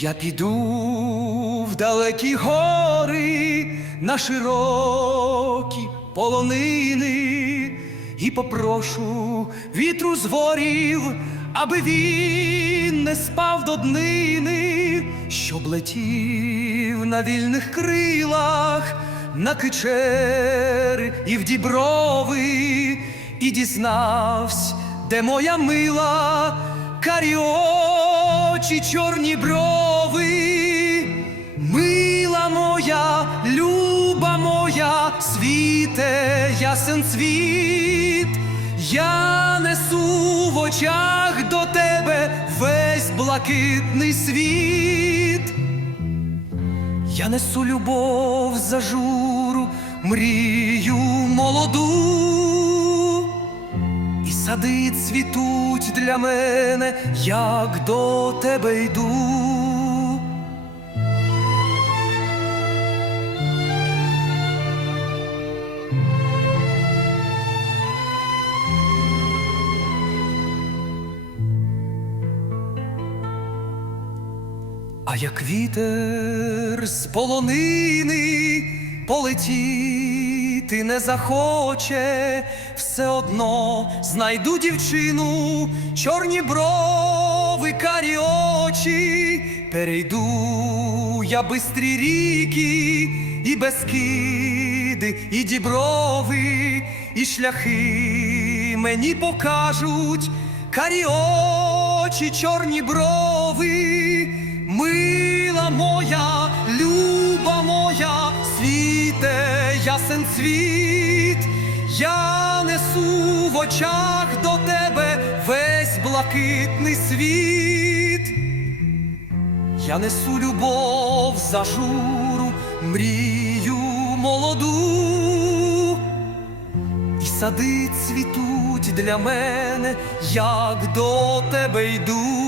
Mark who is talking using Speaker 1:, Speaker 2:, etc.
Speaker 1: Я піду в далекі гори на широкі полонини і попрошу вітру з ворів, аби він не спав до днини, щоб летів на вільних крилах, на кичери і в діброви, і дізнавсь, де моя мила, карі очі, чорні брови, люба моя, світе, ясен світ, я несу в очах до тебе весь блакитний світ. Я несу любов зажуру, мрію молоду, і сади цвітуть для мене, як до тебе йду. А як вітер з полонини полетіти не захоче, все одно знайду дівчину, чорні брови, карі очі, перейду я бистрі ріки, і безкиди, і діброви, і шляхи мені покажуть карі очі, чорні брови. Моя, люба моя, світе, ясен світ, я несу в очах до тебе весь блакитний світ. Я несу любов зажуру, мрію молоду, і сади цвітуть для мене, як до тебе йду.